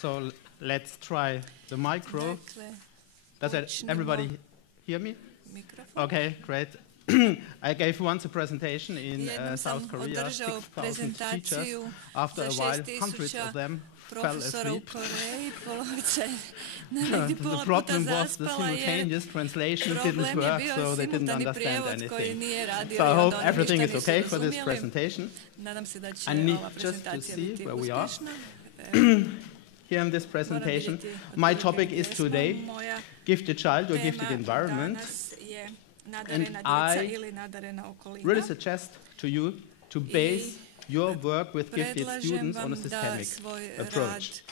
So let's try the micro. Does everybody hear me? Okay, great. I gave once a presentation in South Korea, 6,000 teachers. After a while, hundreds of them fell asleep. The problem was the simultaneous translation didn't work, so they didn't understand anything. So I hope everything is okay for this presentation. I need just to see where we are. Here in this presentation, my topic is today, gifted child or gifted environment. And I really suggest to you to base your work with gifted students on a systemic approach.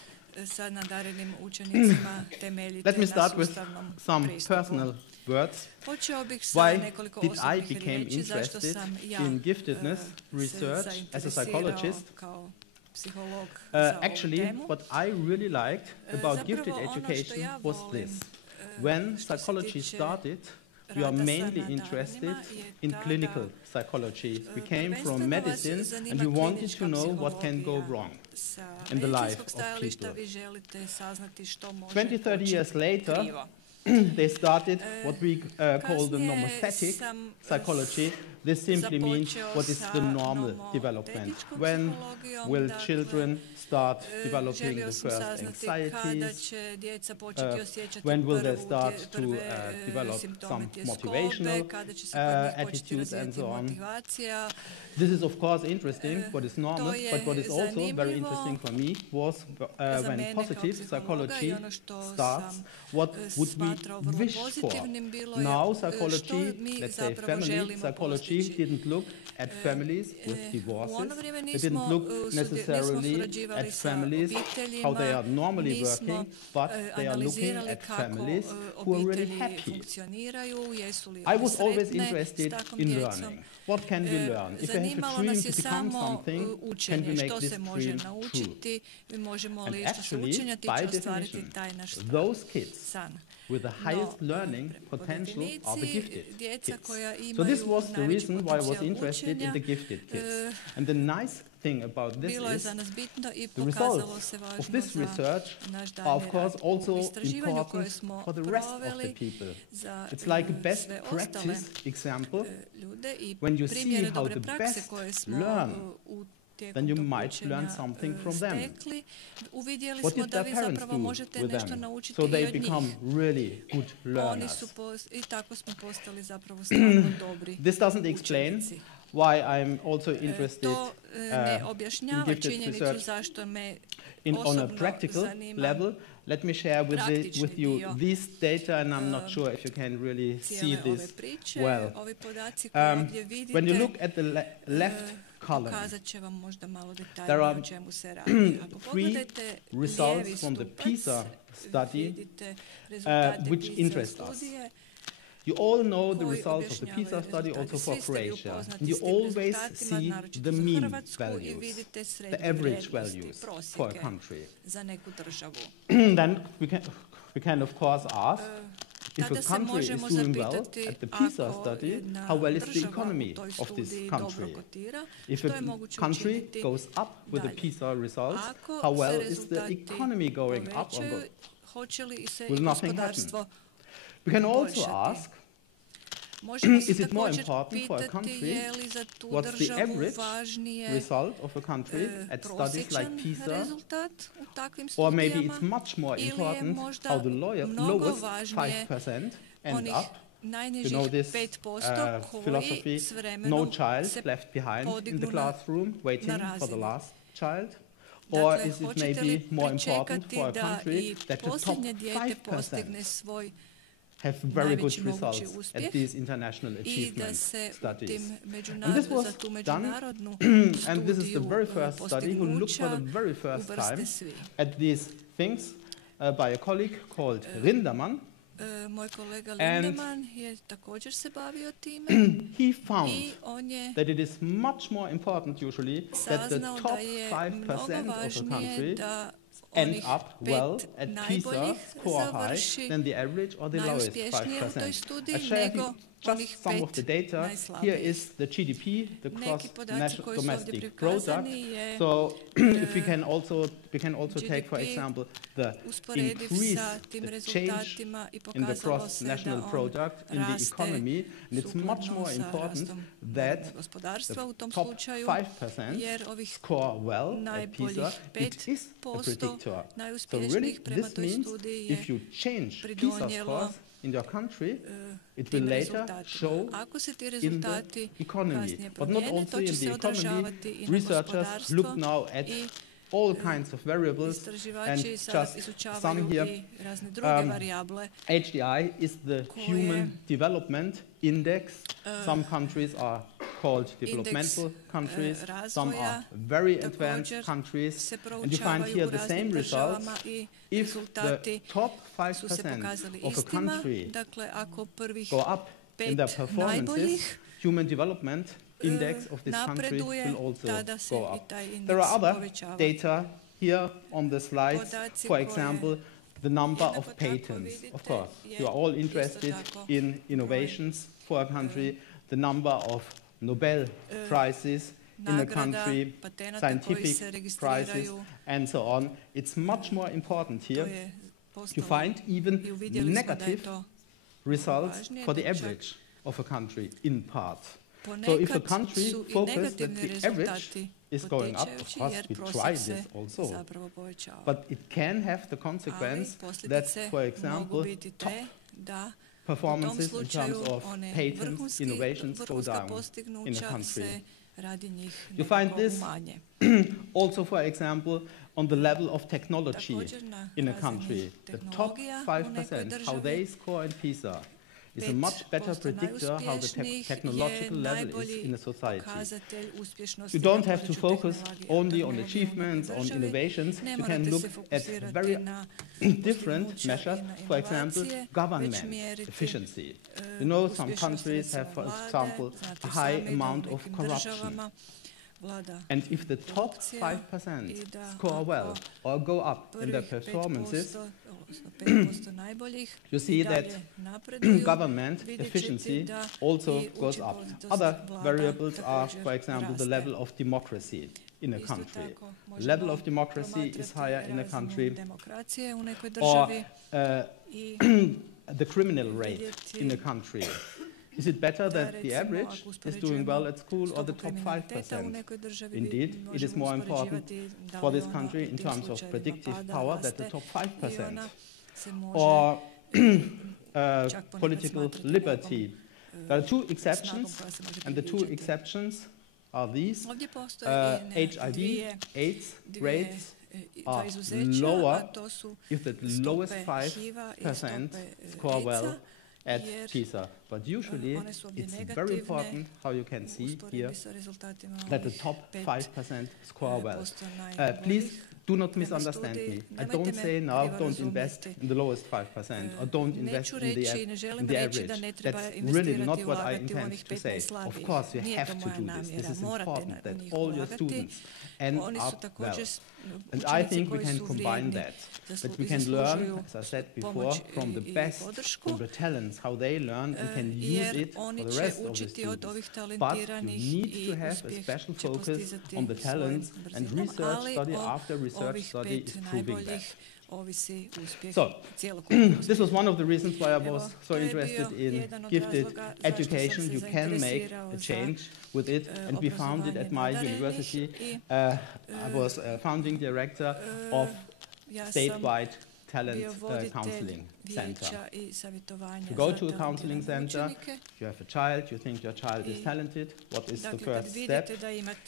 Let me start with some personal words. Why did I become interested in giftedness research as a psychologist? Actually, what I really liked about gifted education was this. When psychology started, we are mainly interested in clinical psychology. We came from medicine and we wanted to know what can go wrong in the life of people. 20, 30 years later, they started what we call the normothetic psychology. This simply means what is the normal development. When will children start developing the first anxieties? When will they start to develop some motivational attitudes and so on? This is of course interesting, what is normal, but what is also very interesting for me was when positive psychology starts, what would we wish for? Now psychology, let's say family psychology, didn't look at families with divorces. They didn't look necessarily at families, how they are normally working, but they are looking at families who are really happy. I was always interested in learning. What can we learn? If we have a dream to become something, can we make this dream true? And actually, by definition, those kids with the highest learning potential are the gifted kids. So this was the reason why I was interested in the gifted kids. And the nice thing about this is the results of this research are of course also important for the rest of the people. It's like a best practice example. When you see how the best learn, then you might learn something from them. What did their parents do with them? So they become really good learners. This doesn't explain why I'm also interested in gifted research on a practical level. Let me share with you these data, and I'm not sure if you can really see this well. When you look at the left column, there are 3 results from the PISA study which interest us. You all know the results of the PISA study also for Croatia. And you always see the mean values, the average values for a country. Then we can of course ask, if a country is doing well at the PISA study, how well is the economy of this country? If a country goes up with the PISA results, how well is the economy going up or go? Will nothing happen? We can also ask, is it more important for a country what's the average result of a country at studies like PISA? Or maybe it's much more important how the lowest 5% end up. You know this philosophy, no child left behind in the classroom waiting for the last child? Or is it maybe more important for a country that the top 5% have very good results at these international achievement studies? And this was done, and this is the very first study who looked for the very first time at these things by a colleague called Rinderman. And he found that it is much more important usually that the top 5% of a country end up well at PISA, score high, than the average or the lowest 5%. I share just some of the data. Here is the GDP, the gross domestic product. So if we can also take, for example, the increase, the change in the gross national product in the economy, and it's much more important that the top 5% score well at PISA. It is a predictor. So really, this means if you change PISA scores in your country, it will later show in the economy. But not only in the economy, researchers look now at all kinds of variables, and just some here. HDI is the Human Development Index. Some countries are called developmental countries, some are very advanced countries, and you find here the same results. If the top 5% of a country go up in their performances, Human Development Index of this country will also go up. There are other data here on the slides, for example, the number of patents. Of course, you are all interested in innovations for a country, the number of Nobel prizes in a country, scientific prizes, and so on. It's much more important here. You find even negative results for the average of a country in part. So if a country focuses that the average is going up, of course we try this also, but it can have the consequence that, for example, top performances in terms of patents, innovations go down in a country. You find this also, for example, on the level of technology in a country. The top 5%, how they score in PISA, is a much better predictor how the technological level is in a society. You don't have to focus only on achievements, on innovations. You can look at very different measures, for example, government efficiency. You know, some countries have, for example, a high amount of corruption. And if the top 5% score well or go up in their performances, you see that government efficiency also goes up. Other variables are, for example, the level of democracy in a country. The level of democracy is higher in a country, or the criminal rate in a country. Is it better that the average is doing well at school or the top 5%? Indeed, it is more important for this country in terms of predictive power that the top 5%. Or political liberty. There are two exceptions, and the two exceptions are these. HIV/AIDS rates are lower if the lowest 5% score well at PISA. But usually, it's very important how you can see here that the top 5% score well. Please do not misunderstand me. I don't say now don't invest in the lowest 5% or don't invest in the average. That's really not what I intend to say. Of course, you have to do this. This is important that all your students end up well. And I think we can combine that we can learn, as I said before, from the best, from the talents, how they learn and can use it for the rest of the students. But you need to have a special focus on the talents, and research study after research study is proving that. So, this was one of the reasons why I was so interested in gifted education. You can make a change with it, and we found it at my university. I was a founding director of statewide talent counseling center. You go to a counseling center, you have a child, you think your child is talented. What is the first step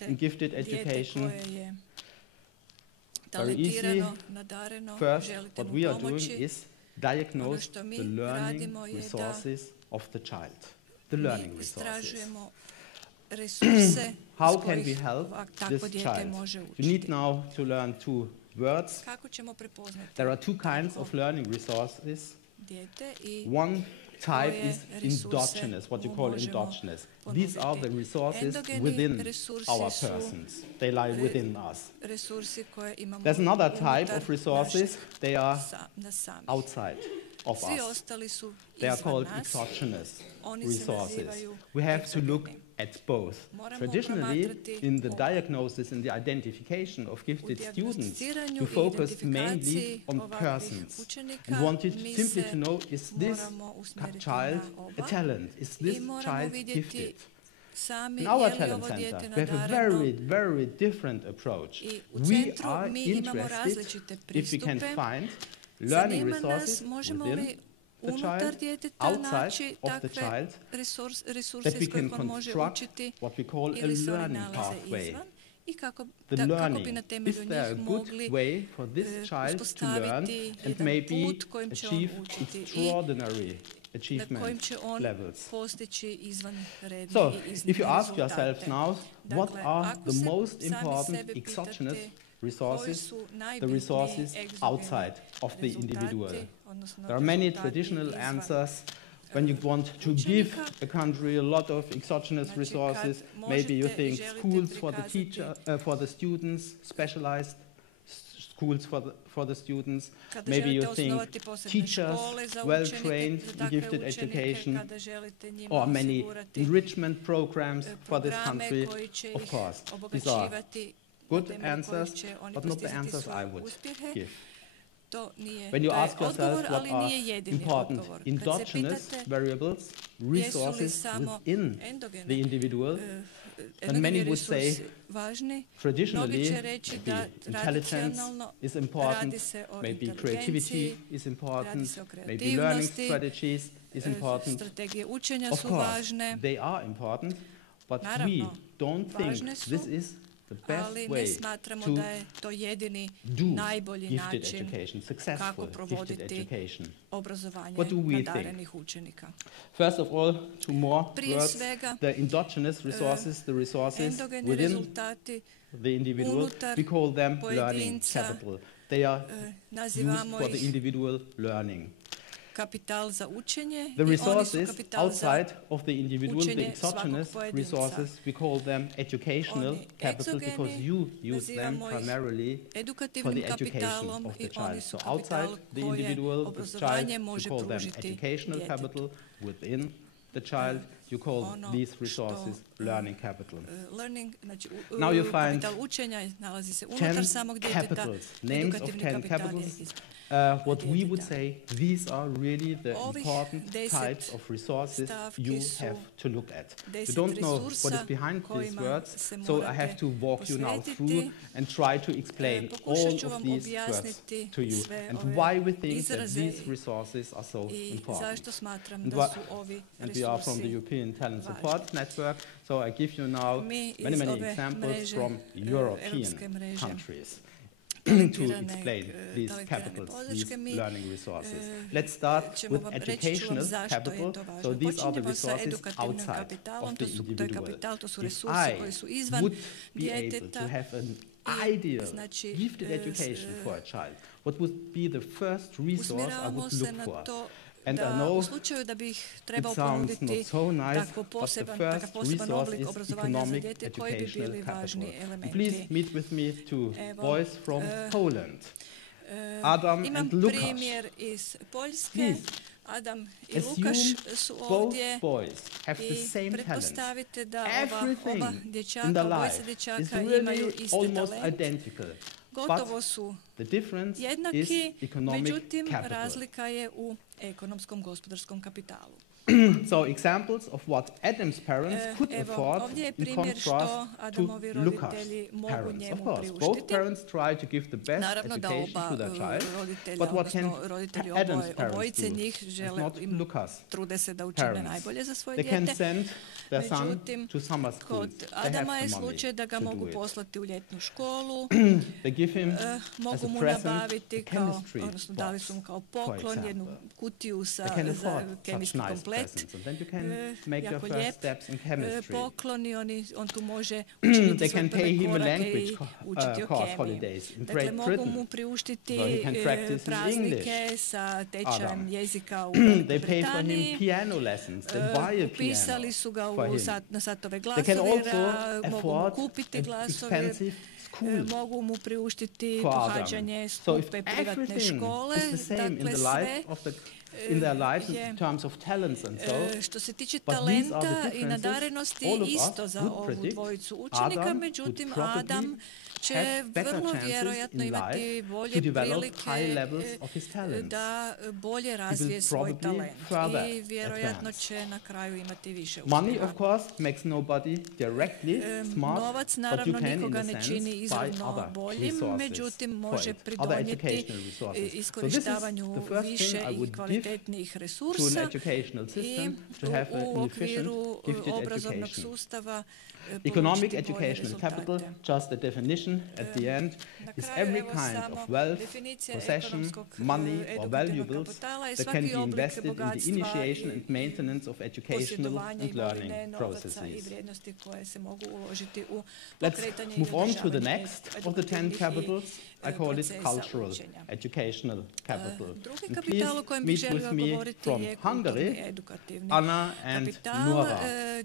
in gifted education? Very easy. First, what we are doing is diagnose the learning resources of the child. The learning resources. How can we help this child? You need now to learn two words. There are two kinds of learning resources. One type is endogenous, what you call endogenous. These are the resources within our persons. They lie within us. There's another type of resources. They are outside. of us. They are called exogenous resources. We have to look at both. Traditionally, in the diagnosis and the identification of gifted students, you focus mainly on persons and wanted simply to know, is this child a talent? Is this child gifted? In our talent center, we have a very, very different approach. We are interested if we can find learning resources within the child, outside of the child, that we can construct what we call a learning pathway. The learning, is there a good way for this child to learn and maybe achieve extraordinary achievement levels? So, if you ask yourself now, what are the most important exogenous resources, the resources outside of the individual? There are many traditional answers. When you want to give a country a lot of exogenous resources, maybe you think schools for the students, specialized schools for the students. Maybe you think teachers, well-trained, gifted education, or many enrichment programs for this country. Of course, these are good answers, but not the answers I would give. When you ask yourself what are important endogenous variables, resources within the individual, and many would say traditionally maybe intelligence is important, maybe creativity is important, maybe learning strategies is important. Of course, they are important, but we don't think this is the best way to do gifted education, successful gifted education. What do we think? First of all, two more words, the endogenous resources, the resources within the individual, we call them learning capital. They are used for the individual learning. The resources outside of the individual, the exogenous resources, we call them educational capital because you use them primarily for the education of the child. So outside the individual, the child, you call them educational capital. Within the child, you call these resources learning capital. Now you find 10 capitals, names of 10 capitals. What we would say, these are really the important types of resources you have to look at. You don't know what is behind these words, so I have to walk you now through and try to explain all of these words to you and why we think that these resources are so important. And we are from the European Talent Support Network, so I give you now many examples from European countries to explain these capitals, these learning resources. Let's start with educational capital. So these are the resources outside of the individual. If I would be able to have an ideal gifted education for a child, what would be the first resource I would look for? And I know it sounds not so nice, but the first resource is economic educational capital. And please meet with me two boys from Poland, Adam and Lukas. Please, assume both boys have the same talent. Everything in their life is really almost identical. But the difference is economic capital. So examples of what Adam's parents could afford in contrast to Lukas' parents. Of course, both parents try to give the best education to their child, but what can Adam's parents do? It's not Lukas' parents. They can send their son to summer school. They have the money to do it. They give him as a present a chemistry box, for example. They can afford such nice presents, and then you can make your first steps in chemistry. They can pay him a language course holidays in Great Britain, where he can practice his English. They pay for him piano lessons. They buy a piano for him. They can also afford an expensive mogu mu priuštiti pohađanje skupe privatne škole. Dakle, sve in their lives in terms of talents and so. Što se tiče talenta i nadarenosti isto za ovu dvojicu učenika, međutim Adam će vrlo vjerojatno imati bolje prilike da bolje razvije svoj talent i vjerojatno će na kraju imati više uspjeha. Novac naravno nikoga ne čini izravno boljim, međutim može pridonijeti iskorištavanju više i kvalitetnijih resursa i u okviru obrazovnog sustava Economic educational capital, just a definition at the end, is every kind of wealth, possession, money or valuables that can be invested in the initiation and maintenance of educational and learning processes. Let's move on to the next of the 10 capitals. I call it cultural educational capital. And please meet with me from Hungary, Anna and Nora.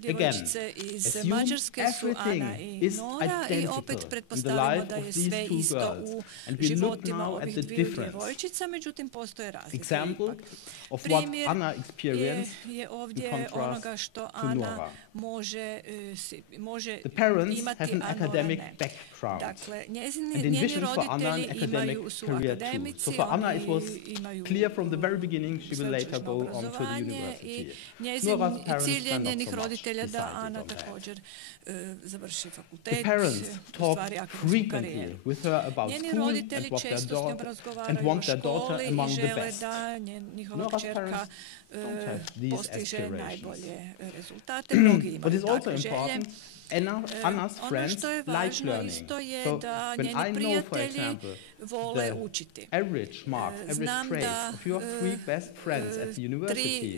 Again, assume everything is identical in the life of these two girls. And we look now at the difference. Example of what Anna experienced in contrast to Nora. The parents have an academic background and envision for Anna an academic career too. So for Anna it was clear from the very beginning she will later go on to the university. Nora's parents were not so much decided on that. The parents talk frequently with her about school and want their daughter among the best. Nora's parents don't have these aspirations. But it's also important, Anna's friends like learning. So when I know, for example, the average mark, average grade of your 3 best friends at the university,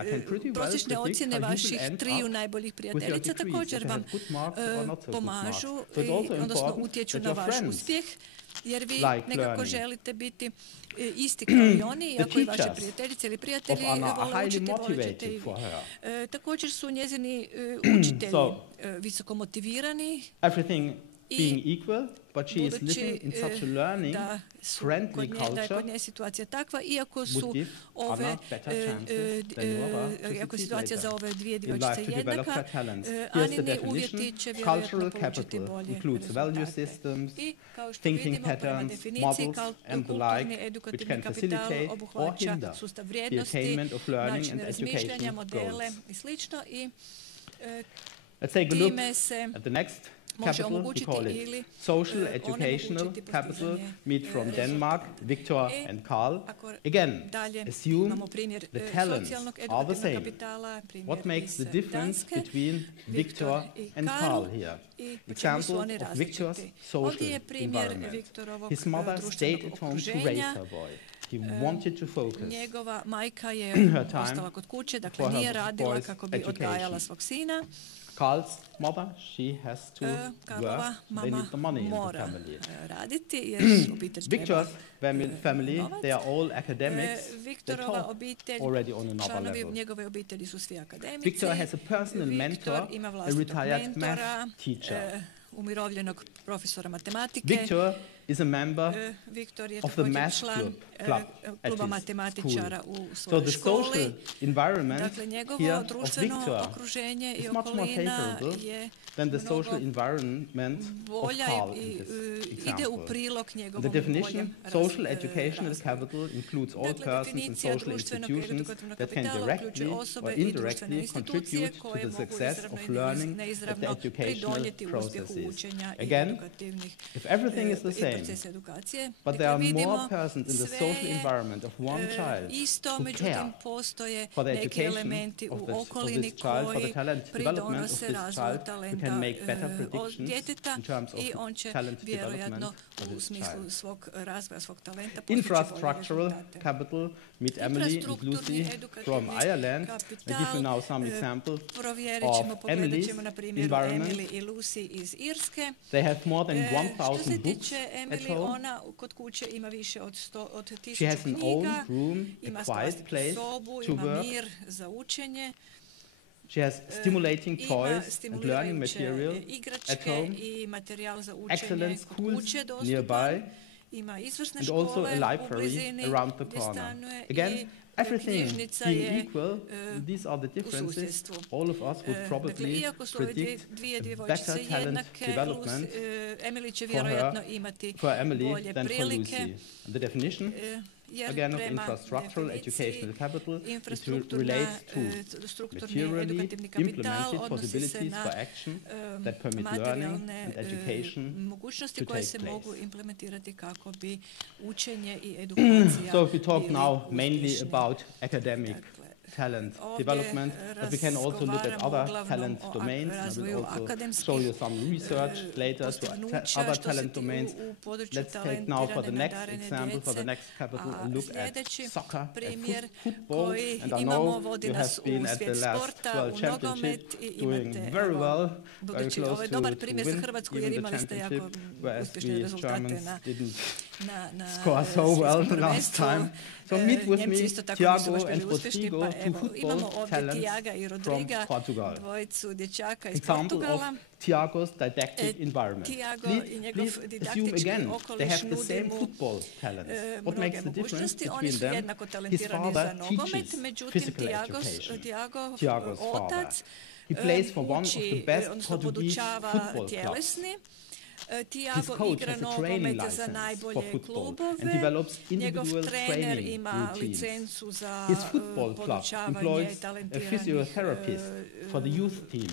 I can pretty well predict how you will end up with your degree, if you have good marks or not so good marks. So it's also important that your friends jer vi nekako želite biti isti kao i oni, iako i vaše prijateljice ili prijatelji vole učiti, volit ćete i vi. Također su njezini učitelji visoko motivirani being equal, but she is living in such a learning, friendly culture, kod nje situacija takva, iako su ove, iako je situacija za ove dvije djevojčice jednaka, Anini uvjeti će vjerojatno poučiti bolje rezultate. I kao što vidimo prema definiciji, kulturni edukativni kapital obuhvaća sustav vrijednosti, načine razmišljanja, modele i slično i time se capital, we call it social educational capital, meet from Denmark, Victor and Carl. Again, assume the talents are the same. What makes the difference between Victor and Carl here? Example of Victor's social environment. His mother stayed at home to raise her boy. He wanted to focus njegova majka je ostala kod kuće, dakle nije radila kako bi odgajala svog sina. Carl's mother, she has to work. They need the money in the family. Victor's family, they are all academics. They talk already on another level. Victor has a personal mentor, a retired math teacher. Umirovljenog profesora matematike. Victor is a member of the math club kluba matematičara u svojoj školi. So the social environment dakle, njegovo društveno okruženje i okolina je than the social environment of Carl in this example. Ide u prilog njegovom the definition social educational capital includes all persons and social institutions that can directly or indirectly contribute to the success of learning at the educational processes. Again, if everything is the same, but there are more persons in the social environment of one child who care for the education of this child, for the talent development of this child, who can make better predictions in terms of talent development for this child. Infrastructural capital, meet Emily and Lucy from Ireland. I give you now some examples of Emily's environment. They have more than 1,000 books at home. She has an own room, a quiet place to work. She has stimulating toys and learning material at home, excellent schools nearby, and also a library around the corner. Again, everything being equal, these are the differences. All of us would probably predict a better talent development for Emily than for Lucy. And the definition, again, of infrastructural educational capital is to relate to materially implemented possibilities for action that permit learning and education to take place. So we talk now mainly about academic talent development, but we can also look at other talent domains. I will also show you some research later to other talent domains. Let's take now for the next example, for the next capital, a look at soccer, football, and I know you have been at the last World Championship doing very well, very close to win even the championship, whereas we Germans didn't score so well the last time. So meet with me Tiago and Rodrigo, two football talents from Portugal. Example of Tiago's didactic environment. Please assume again, they have the same football talents. What makes the difference between them? His father teaches physical education. Tiago's father. He plays for one of the best Portuguese football clubs. His coach has a training license for football and develops individual training routines. His football club employs a physiotherapist for the youth team.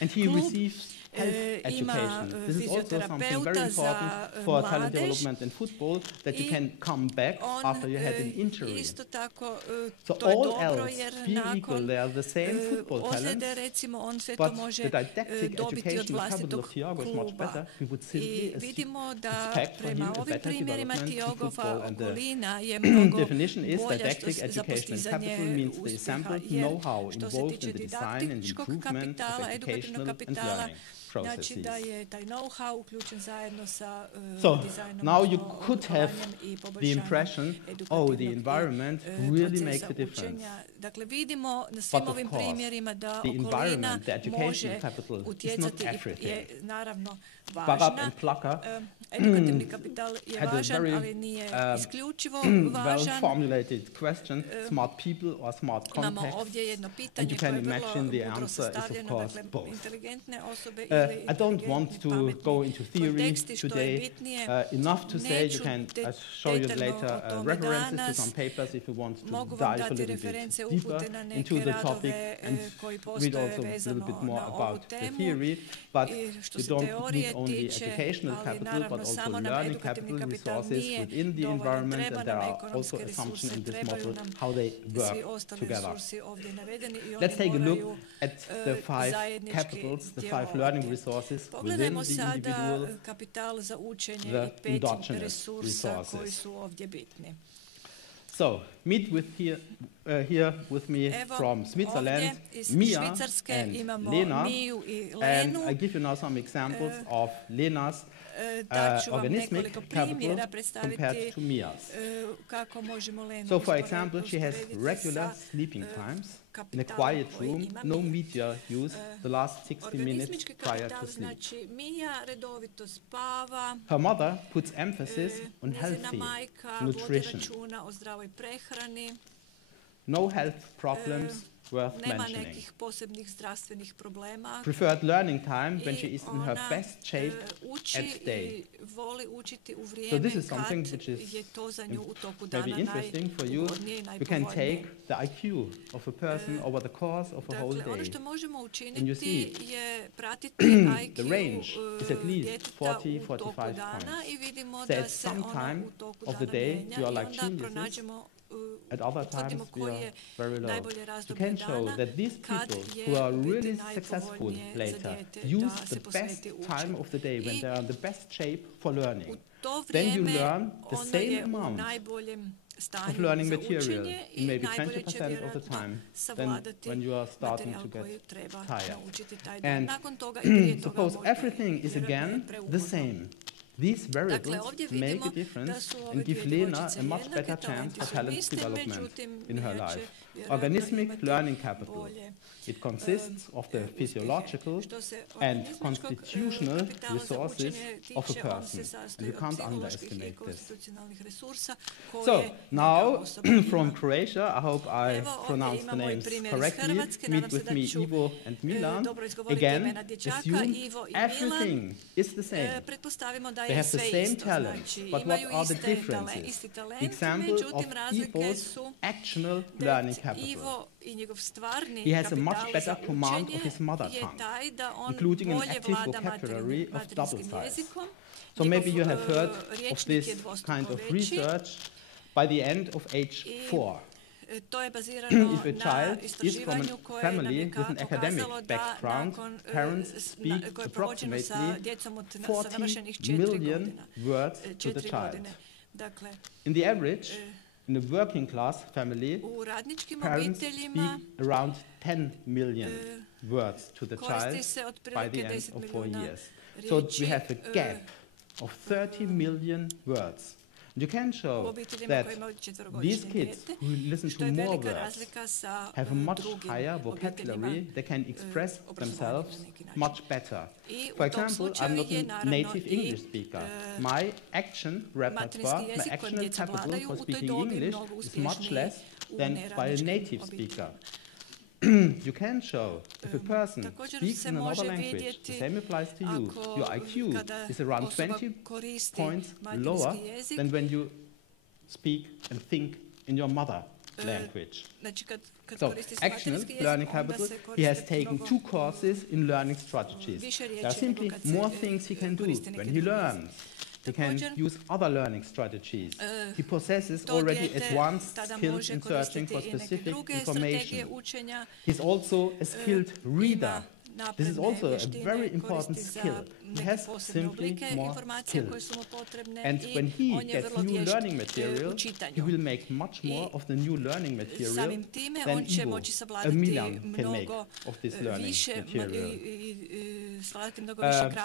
And he receives health education. This is also something very important for talent development in football, that you can come back after you had an injury. So all else being equal, they are the same football talents, but the didactic educational capital of Tiago is much better. We would simply expect for him a better development in football. And the definition is didactic educational capital means the sampled know-how involved in the design and improvement of educational and learning processes. So now you could have the impression, oh, the environment really makes a difference. But of course, the environment, the educational capital is not everything. Barab and Plucker had a very well-formulated question, smart people or smart contexts, and you can imagine the answer is of course both. I don't want to go into theory today. Enough to say, you can show you later references to some papers if you want to dive a little bit deeper into the topic and read also a little bit more about the theory. But you don't need only educational capital, but also learning capital resources within the environment, and there are also assumptions in this model how they work together. Let's take a look at the 5 capitals, the 5 learning resources within the individual, the endogenous resources. So, meet with here with me from Switzerland, Mia and Lena, and I give you now some examples of Lena's organismic capital compared to Mia's. So, for example, she has regular sleeping times in a quiet room, no media use the last 60 minutes prior to sleep. Her mother puts emphasis on healthy nutrition. No health problems worth mentioning. Preferred learning time when she is in her best shape at day. So this is something which is maybe interesting for you. You can take the IQ of a person over the course of a whole day. And you see the range is at least 40-45 points. So at some time of the day you are like geniuses. At other times we are very low. You can show that these people who are really successful later use the best time of the day when they are in the best shape for learning. Then you learn the same amount of learning material in maybe 20% of the time than when you are starting to get tired. And suppose everything is again the same. These variables make a difference and give Lena a much better chance for talent development in her life. Organismic learning capital. It consists of the physiological and constitutional resources of a person. And you can't underestimate this. So, now, from Croatia, I hope I pronounced the names correctly. Meet with me Ivo and Milan. Again, assume everything is the same. They have the same talents, but what are the differences? Example of Ivo's actional learning capital. He has a much better command of his mother tongue, including an active vocabulary of double size. So maybe you have heard of this kind of research by the end of age 4. If a child is from a family with an academic background, parents speak approximately 40 million words to the child. In the average, in a working class family, parents speak around 10 million words to the child by the end of 4 years. So we have a gap of 30 million words. You can show that these kids who listen to more words have a much higher vocabulary, they can express themselves much better. For example, I'm not a native English speaker. My action repertoire, my actional capital for speaking English is much less than by a native speaker. You can show if a person speaks in another language, the same applies to you. Your IQ is around 20 points lower than when you speak and think in your mother language. So, actional learning capital, he has taken 2 courses in learning strategies. There are simply more things he can do when he learns. He can use other learning strategies. He possesses already advanced skills in searching for specific information. He's also a skilled reader. This is also a very important skill. He has simply more skills. And when he gets new learning material, he will make much more of the new learning material than Ivo, a Milan can make of this learning material.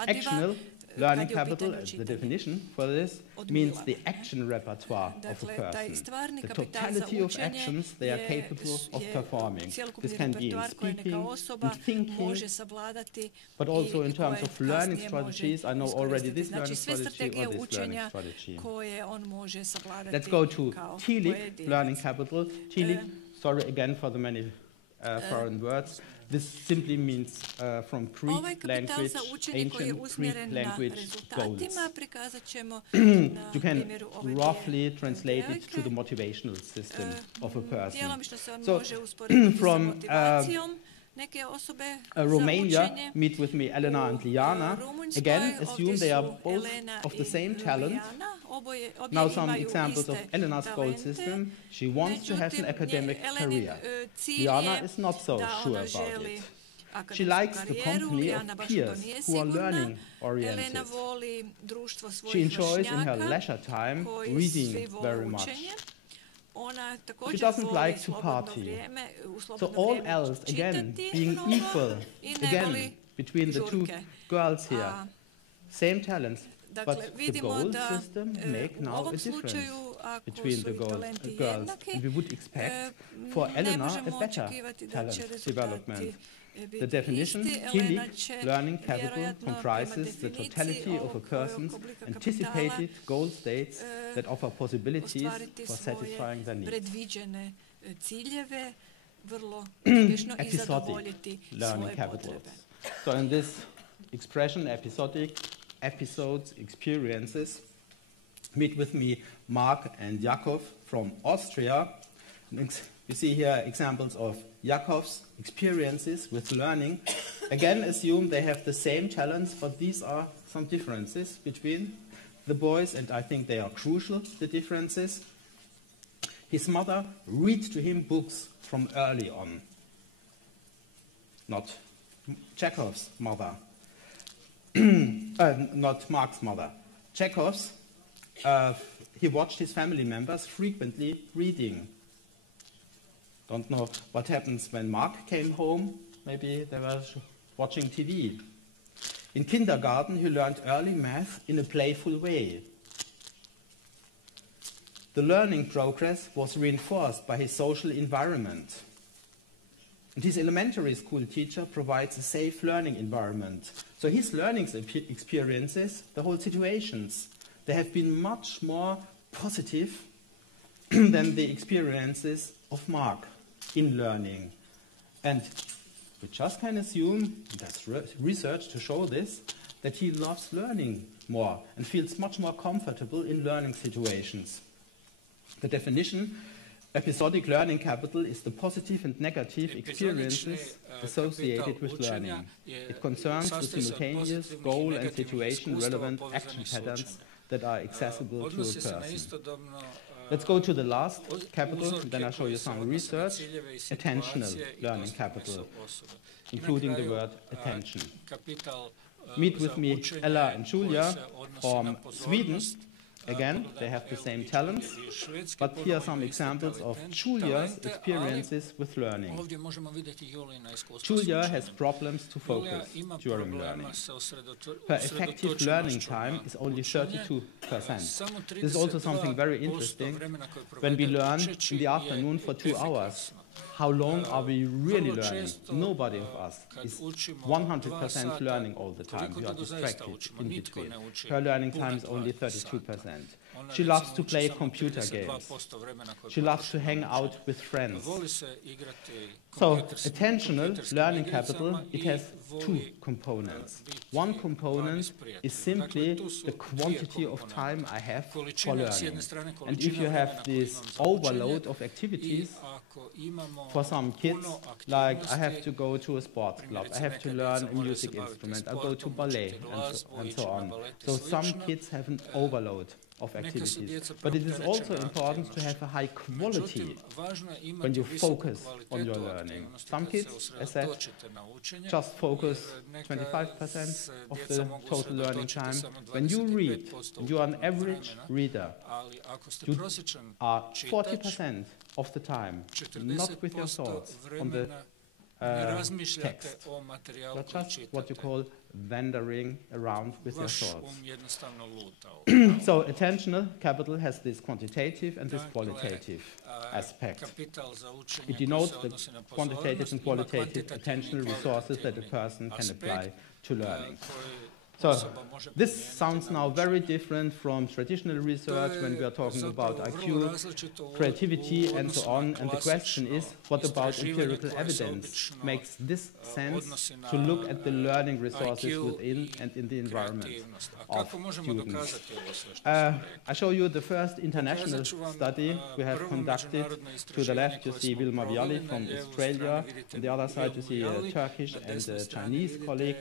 Actional learning capital, the definition for this, means the action repertoire of a person. The totality of actions they are capable of performing. This can be in speaking, in thinking, but also in terms of learning strategies. I know already this learning strategy or this learning strategy. Let's go to TELIC, learning capital. TELIC, sorry again for the many foreign words. This simply means from Greek language, ancient Greek language, goals. You can roughly translate it to the motivational system of a person. So from Romania, meet with me Elena and Liana. Again, assume they are both of the same talent. Now some examples of Elena's goal system. She wants to have an academic career. Liana is not so sure about it. She likes the company of peers who are learning-oriented. She enjoys in her leisure time reading very much. She doesn't like to party. So all else, again, being equal, again, between the 2 girls here. Same talents. But the goal system make now a difference between the girls. And we would expect for Elena a better talent development. The definition, TELIC, learning capital, comprises the totality of a person's anticipated goal states that offer possibilities for satisfying their needs. Episodic learning capital. So in this expression, episodic, episodes, experiences. Meet with me Mark and Jakov from Austria. You see here examples of Jakov's experiences with learning. Again, assume they have the same talents, but these are some differences between the boys, and I think they are crucial, the differences. His mother reads to him books from early on. Not Chekhov's mother. Not Mark's mother. Chekhov's, he watched his family members frequently reading. Don't know what happens when Mark came home. Maybe they were watching TV. In kindergarten, he learned early math in a playful way. The learning progress was reinforced by his social environment. And his elementary school teacher provides a safe learning environment. So his learning experiences, the whole situations, they have been much more positive than the experiences of Mark in learning. And we just can assume, and there's research to show this, that he loves learning more and feels much more comfortable in learning situations. The definition, episodic learning capital, is the positive and negative experiences associated with learning. It concerns the simultaneous goal and situation-relevant action patterns that are accessible to a person. Let's go to the last capital, and then I'll show you some research. Attentional learning capital, including the word attention. Meet with me Ella and Julia from Sweden. Again, they have the same talents, but here are some examples of Julia's experiences with learning. Julia has problems to focus during learning. Her effective learning time is only 32%. This is also something very interesting. When we learn in the afternoon for 2 hours, how long are we really learning? Nobody of us is 100% learning all the time. We are distracted in between. Her learning time is only 32%. She loves to play computer games. She loves to hang out with friends. So, attentional learning capital, it has 2 components. One component is simply the quantity of time I have for learning. And if you have this overload of activities, for some kids, like I have to go to a sports club, I have to learn a music instrument, I go to ballet, and so on. So some kids have an overload of activities. But it is also important to have a high quality when you focus on your learning. Some kids, as I said, just focus 25% of the total learning time. When you read, you are an average reader, you are 40% of the time not with your thoughts on the text, but just what you call wandering around with your thoughts. So attentional capital has this quantitative and this qualitative aspect. It denotes the quantitative and qualitative attentional resources that a person can apply to learning. So this sounds now very different from traditional research when we are talking about IQ, creativity and so on. And the question is, what about empirical evidence? Makes this sense to look at the learning resources within and in the environment of students? I show you the first international study we have conducted. To the left you see Wilma Vialli from Australia. On the other side you see a Turkish and a Chinese colleague.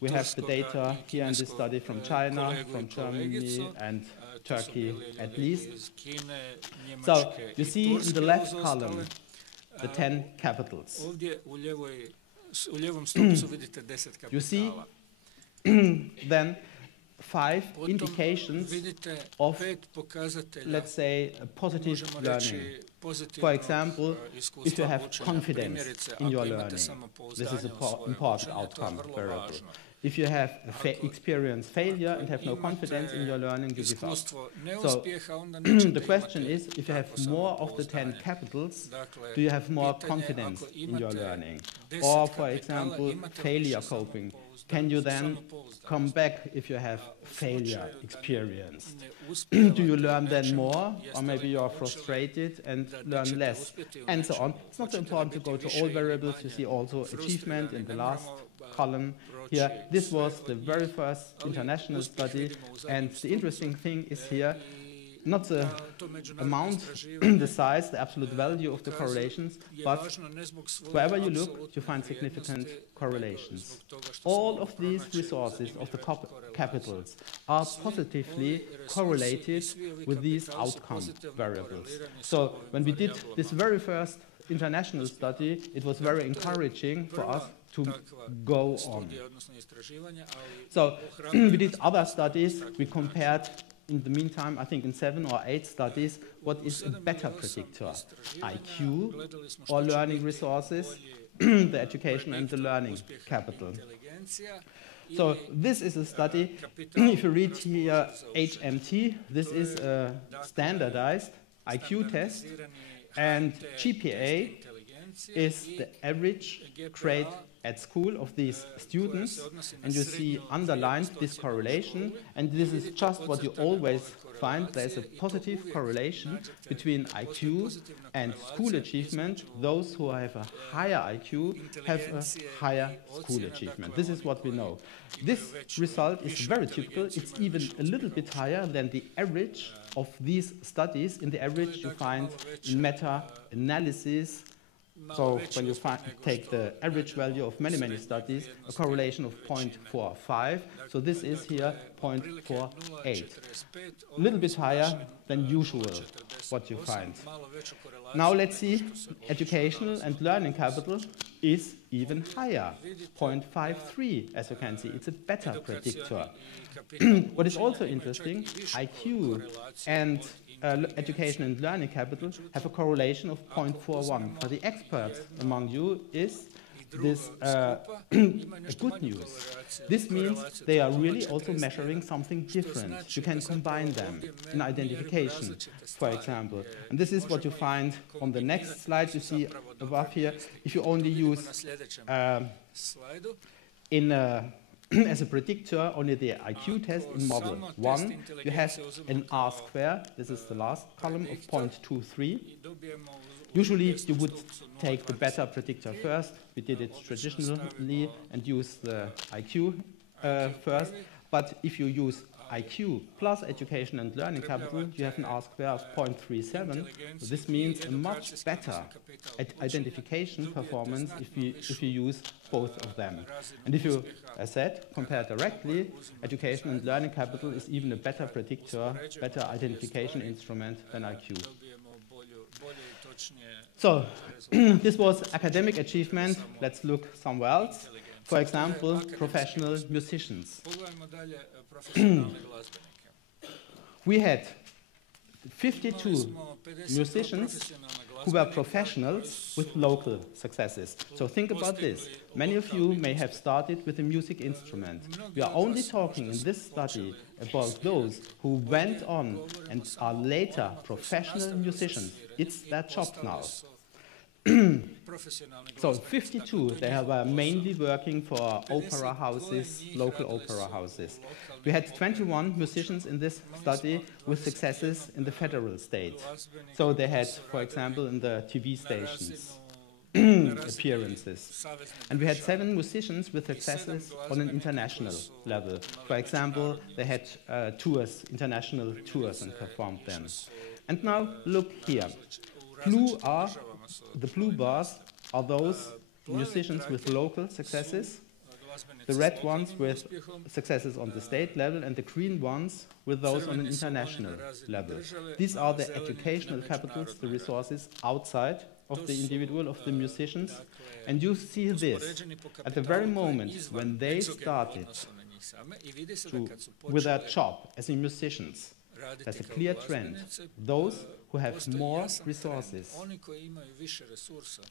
We have the data here in this study from China, from Germany and Turkey at least. So you see in the left column the 10 capitals. You see then 5 indications of, let's say, positive learning. For example, if you have confidence in your learning, this is an important outcome variable. If you have experienced failure and have no confidence in your learning, you give up. So the question is, if you have more of the 10 capitals, do you have more confidence in your learning? Or, for example, failure coping. Can you then come back if you have failure experience? Do you learn then more, or maybe you are frustrated and learn less, and so on? It's not so important to go to all variables. You see also achievement in the last column here. This was the very first international study, and the interesting thing is here, not the amount, the size, the absolute value of the correlations, but wherever you look, you find significant correlations. All of these resources of the capitals are positively correlated with these outcome variables. So when we did this very first international study, it was very encouraging for us to go on. So we did other studies. We compared, in the meantime, I think in 7 or 8 studies, what is a better predictor, IQ or learning resources, the education and the learning capital. So this is a study, if you read here HMT, this is a standardized IQ test, and GPA is the average grade at school of these students, and you see underlined this correlation, and this is just what you always find. There's a positive correlation between IQ and school achievement. Those who have a higher IQ have a higher school achievement. This is what we know. This result is very typical. It's even a little bit higher than the average of these studies. In the average you find meta-analysis. So when you take the average value of many, many studies, a correlation of 0.45. So this is here 0.48. A little bit higher than usual, what you find. Now let's see, educational and learning capital is even higher, 0.53, as you can see. It's a better predictor. What is also interesting, IQ and education and learning capital have a correlation of 0.41. For the experts among you, is this good news? This means they are really also measuring something different. You can combine them in identification, for example. And this is what you find on the next slide. You see above here, if you only use as a predictor only the IQ test in model 1, you have an R square, this is the last column, of 0.23. Usually you would take the better predictor first. We did it traditionally and use the IQ first. But if you use IQ plus education and learning capital, you have an R square of 0.37. So this means a much better identification performance if you use both of them. And if you, as said, compare directly, education and learning capital is even a better predictor, better identification instrument than IQ. So this was academic achievement. Let's look somewhere else. For example, professional musicians. We had 52 musicians who were professionals with local successes. So think about this. Many of you may have started with a music instrument. We are only talking in this study about those who went on and are later professional musicians. It's their job now. So 52, they were mainly working for opera houses, local opera houses. We had 21 musicians in this study with successes in the federal state. So they had, for example, in the TV stations, appearances. And we had 7 musicians with successes on an international level. For example, they had tours, international tours, and performed them. And now look here. The blue bars are those musicians with local successes, the red ones with successes on the state level, and the green ones with those on an international level. These are the educational capitals, the resources outside of the individual, of the musicians. And you see this at the very moment when they started with their job as musicians. There's a clear trend. Those who have more resources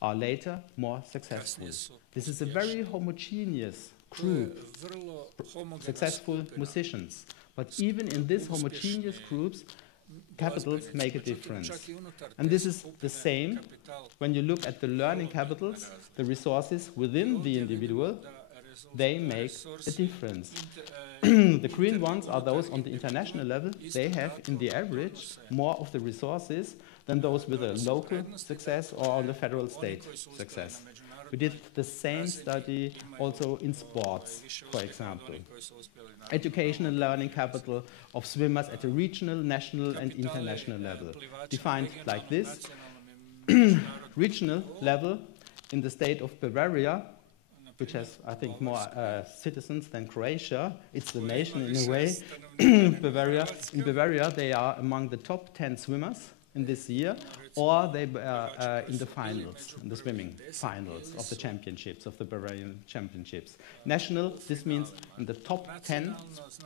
are later more successful. This is a very homogeneous group, successful musicians. But even in these homogeneous groups, capitals make a difference. And this is the same when you look at the learning capitals, the resources within the individual, they make a difference. The green ones are those on the international level. They have, in the average, more of the resources than those with a local success or on the federal state success. We did the same study also in sports, for example. Education and learning capital of swimmers at a regional, national, and international level. Defined like this. Regional level in the state of Bavaria, which has, I think, more citizens than Croatia. It's the nation in a way. Bavaria. In Bavaria, they are among the top 10 swimmers in this year, or they were in the finals, in the swimming finals of the championships, of the Bavarian championships. National, this means in the top 10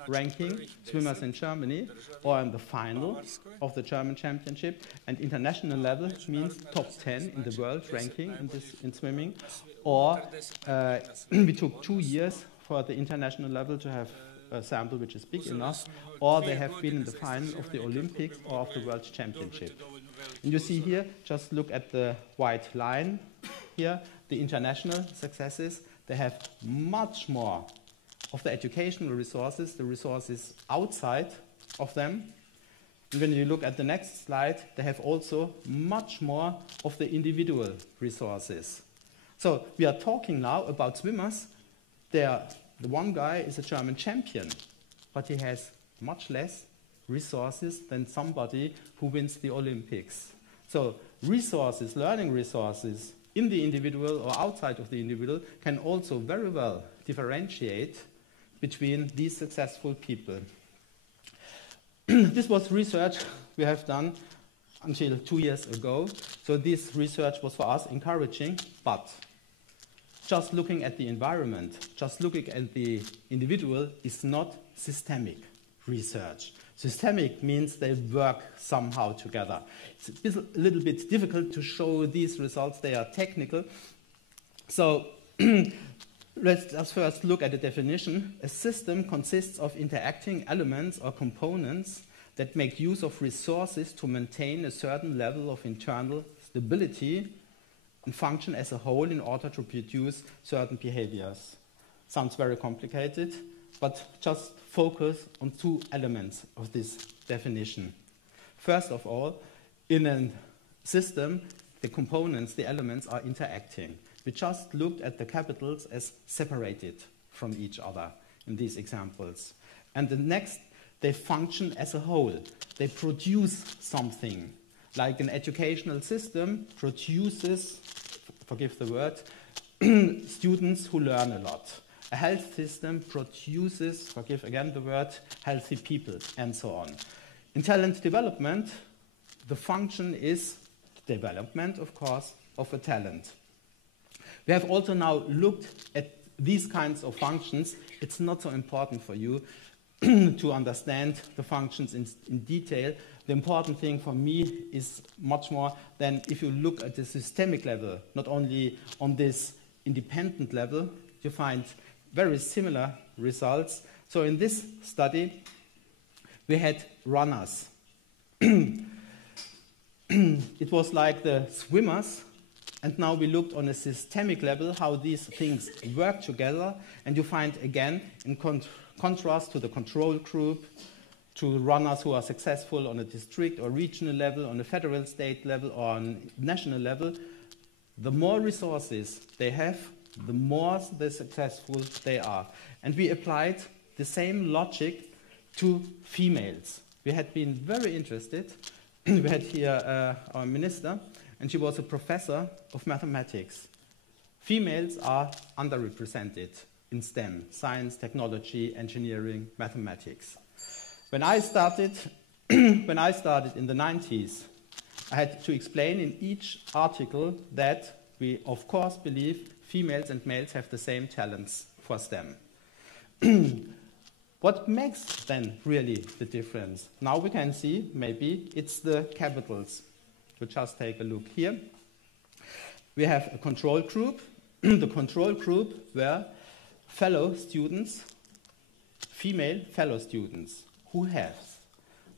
ranking swimmers in Germany, or in the final of the German championship. And international level means top 10 in the world ranking in swimming. Or we took 2 years for the international level to have a sample which is big enough, or they have been in the final of the Olympics or of the World Championship. And you see here, just look at the white line here, the international successes. They have much more of the educational resources, the resources outside of them. And when you look at the next slide, they have also much more of the individual resources. So we are talking now about swimmers. The one guy is a German champion, but he has much less resources than somebody who wins the Olympics. So resources, learning resources in the individual or outside of the individual can also very well differentiate between these successful people. This was research we have done until 2 years ago. So this research was for us encouraging, but just looking at the environment, just looking at the individual is not systemic research. Systemic means they work somehow together. It's a little bit difficult to show these results. They are technical. So let's just first look at the definition. A system consists of interacting elements or components that make use of resources to maintain a certain level of internal stability and function as a whole in order to produce certain behaviors. Sounds very complicated, but just focus on 2 elements of this definition. First of all, in a system, the components, the elements are interacting. We just looked at the capitals as separated from each other in these examples. And the next, they function as a whole. They produce something. Like an educational system produces, forgive the word, students who learn a lot. A health system produces, forgive again the word, healthy people, and so on. In talent development, the function is development, of course, of a talent. We have also now looked at these kinds of functions. It's not so important for you to understand the functions in detail. The important thing for me is much more than if you look at the systemic level, not only on this independent level, you find very similar results. So in this study, we had runners. It was like the swimmers, and now we looked on a systemic level how these things work together, and you find again in contrast to the control group, to runners who are successful on a district or regional level, on a federal state level, or on national level, the more resources they have, the more successful they are. And we applied the same logic to females. We had been very interested. We had here our minister, and she was a professor of mathematics. Females are underrepresented in STEM, science, technology, engineering, mathematics. When I started in the 90s, I had to explain in each article that we, of course, believe females and males have the same talents for STEM. What makes then really the difference? Now we can see maybe it's the capitals. We'll just take a look here. We have a control group. The control group were fellow students, female fellow students, who have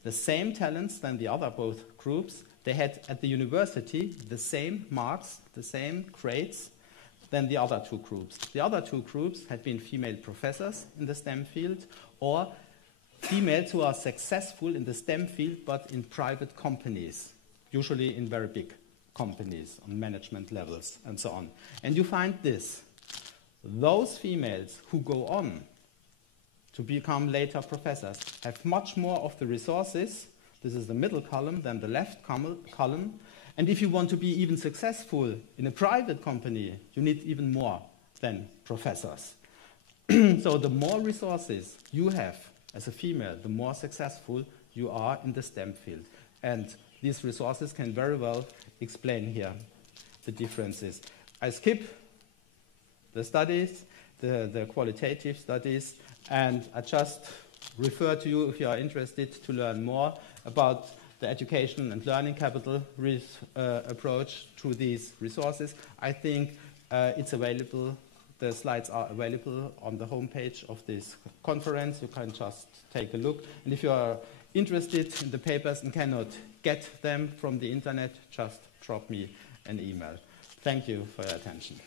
the same talents than the other both groups. They had at the university the same marks, the same grades than the other 2 groups. The other 2 groups had been female professors in the STEM field or females who are successful in the STEM field but in private companies, usually in very big companies on management levels and so on. And you find this. Those females who go on to become later professors have much more of the resources. This is the middle column than the left column. And if you want to be even successful in a private company, you need even more than professors. So the more resources you have as a female, the more successful you are in the STEM field. And these resources can very well explain here the differences. I skip the studies, the qualitative studies, and I just refer to you if you are interested to learn more about the education and learning capital approach to these resources. I think it's available The slides are available on the homepage of this conference. You can just take a look. And if you are interested in the papers and cannot get them from the internet, just drop me an email. Thank you for your attention.